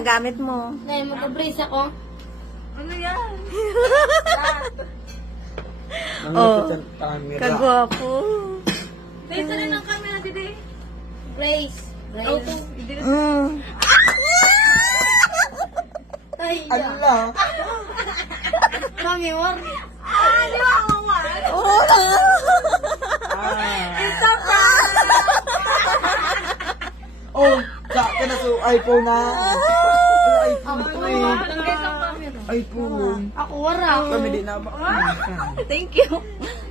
gamit mo. Dahil mag-brace ako. Ano yan? Ang Oh. lapit ang camera. Kagwapo. Pesa rin ang camera, Dede. Brace. Auto. Brace. Hindi na. Ay, Allah! Mami, war. Di ba ako man? Oo na. Isa pa! Oh, ka na so iPhone na. Wala iPhone to eh. Ang guys ang camera. iPhone. Ako, wara. Kami di na ba? Thank you.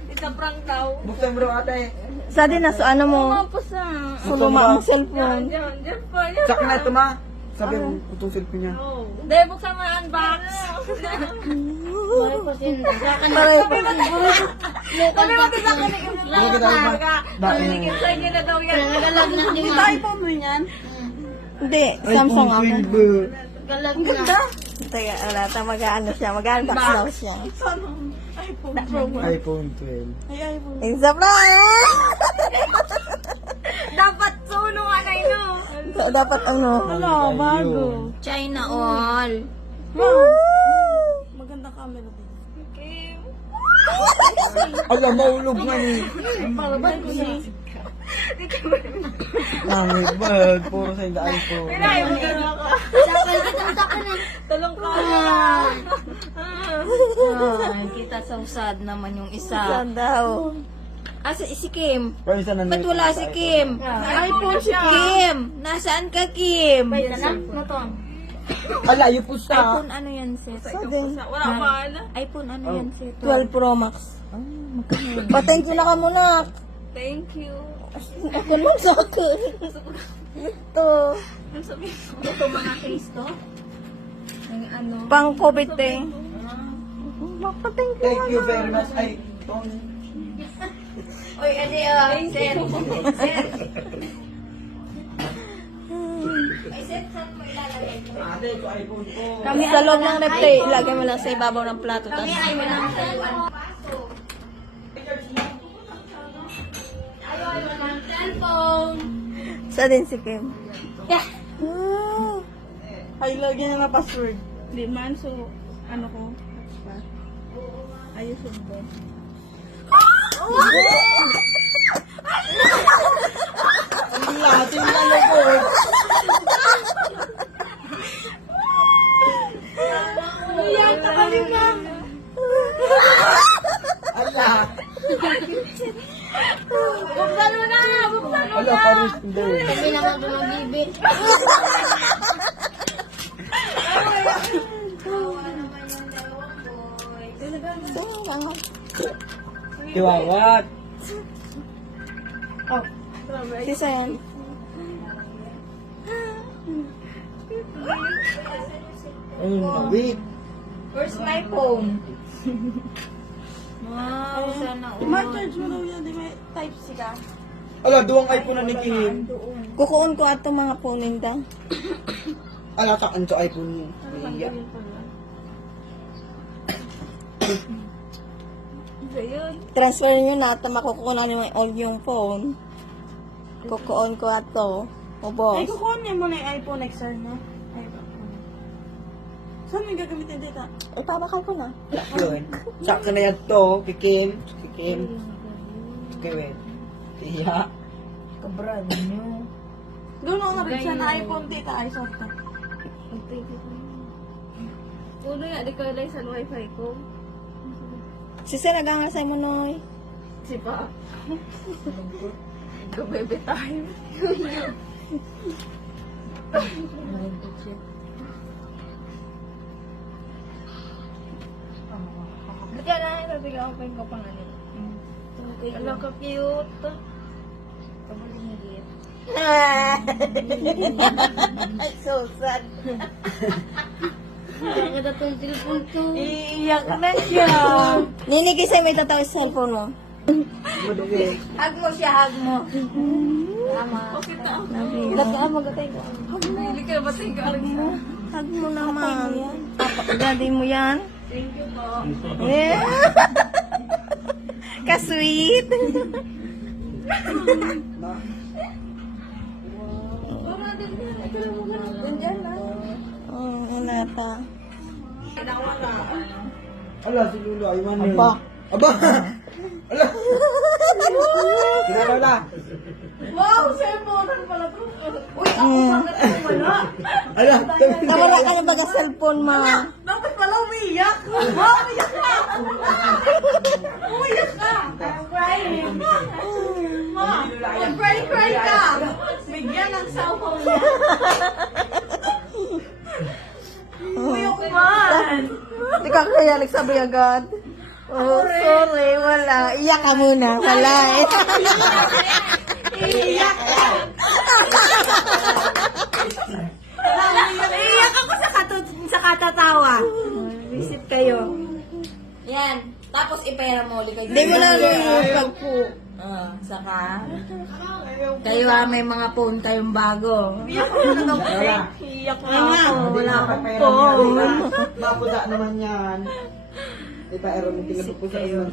Isa prank daw. Buksan bro ate. Sa din na, so ano mo? Tapos na. Suluma ang cellphone. Diyan pa. Yan. Sak na ito ma. Sabi mo, itong cellphone niya. Hindi, buksan mo ang unbox. Sorry po, sin. Pareho pa. Sabi mo, tita ko na yung Ano ka daw ba? Pamiligin sa inyo na daw yan. Nagalag na din. iPhone mo yan? Hindi, Samsung ako. iPhone 12. Galag na. Teka, wala. Mag-ano siya. Mag-unbox daw siya. iPhone 12. Isa pa. Dapat suno nga na ino. So, dapat ano? bago. China all. Maganda camera din. Kim. Ala, maulog nga ni. Langit bag. Puro sa yung iPhone. Pinay mo gano'n ako. Sakal kita sa kanan. Talong ka. Kita sa usad naman yung Saan isa. daw? Asa si Kim? Pero isa na Ba't wala si Kim? iPhone siya. Kim! Nasaan ka, Kim? Wait na. Matong. Ala, yung pusa. iPhone ano yan, sis? Sa din. Wala pa na. iPhone ano yan, sis? 12 Pro Max. Pa-thank you na ka muna. Thank you. Ako lang sa akin. Ito. Ano sabihin ko? Ito mga case to? Ang ano? Pang COVID day. Pa-thank you. Thank you very much. Ay, Tony. Uy, adi set. Ay, set, saan mo ilalagay? Ate, ito iPhone ko. Sa loob ng repte, ilagay mo lang sa ibabaw ng plato. Kami Tas, ay walang cellphone. Ayaw, ay walang cellphone. sa din si Kim. Yeah. Ay, lagyan na password. Di man, so, ano ko? Ayos yun ba? Ang lahat yung ano ko. Iyan ka kami, ma'am. Ala. Buksan mo na! Buksan mo Ala, na! paris hindi. Sabi naman ko magbibi. Kiwawat. Sisa yan. Wait. Where's my phone? Wow, sana all. Ma-charge mo daw yan, di may type C ka. Ala, duwang iPhone na ni Kim. Kukuon ko ato mga puninda. Ala, takan to iPhone niya. Iya. Ayun. Transfer nyo na ato makukunan nyo all yung phone. Kukuon ko ato. O boss. Ay, kukuha niya mo na yung iPhone XR na. Ay, ba? Saan mo yung gagamitin dito? Ipabakal ko na. Yun. Saka na yan to. Kay Kim. Kay Kim. Kay Wen. Iya. Kabrad nyo. Doon ako nabit siya na iPhone dito. Ay, soft na. Uno nga, di ko lang sa wifi ko. Sisa nagangasay mo, Noy. Si Pa. Gabebe tayo. Ba't yan na? Natigaw pa yung kapangalan. Ala ka cute. So sad. Kaya ka datong telepon to. Iiyak na siya. Nini, kasi may tatawa sa cellphone mo. Madugi. Hug mo siya, hug mo. Tama. Daga, magatay ko. Hindi ka ba tayo galing mo? Hug mo naman. Daddy mo yan. Thank you po. Yeah. Ka-sweet. Para din yan. Ito lang mo na. Diyan na. ata. Ala, si Lulu ay man eh. Aba. Aba! Ala! Kinakala. Wow, cellphone pala to. Uy, ako bakit wala? Ala! Nawala ka na ba ng cellphone, ma? Dapat pala umiyak. Wow, umiyak ka. Umiyak ka. I'm crying. Ma, mag-cry ka. Bigyan ng cellphone niya. Umiyak man. Hindi ka kaya nagsabi agad. Oh, sorry, wala. Iyak ka muna. Wala eh. Iiyak ka. Iiyak ako sa katatawa. Visit kayo. Yan. Tapos ipera mo ulit kayo. Hindi mo na lulupag po. Saka, kayo may mga phone kayong bago. Iiyak ako na daw. Wala. Iiyak na Nga. ako. Wala akong phone. Bapusa naman yan. Di ba, Aaron, tingnan mo po sa kasunod.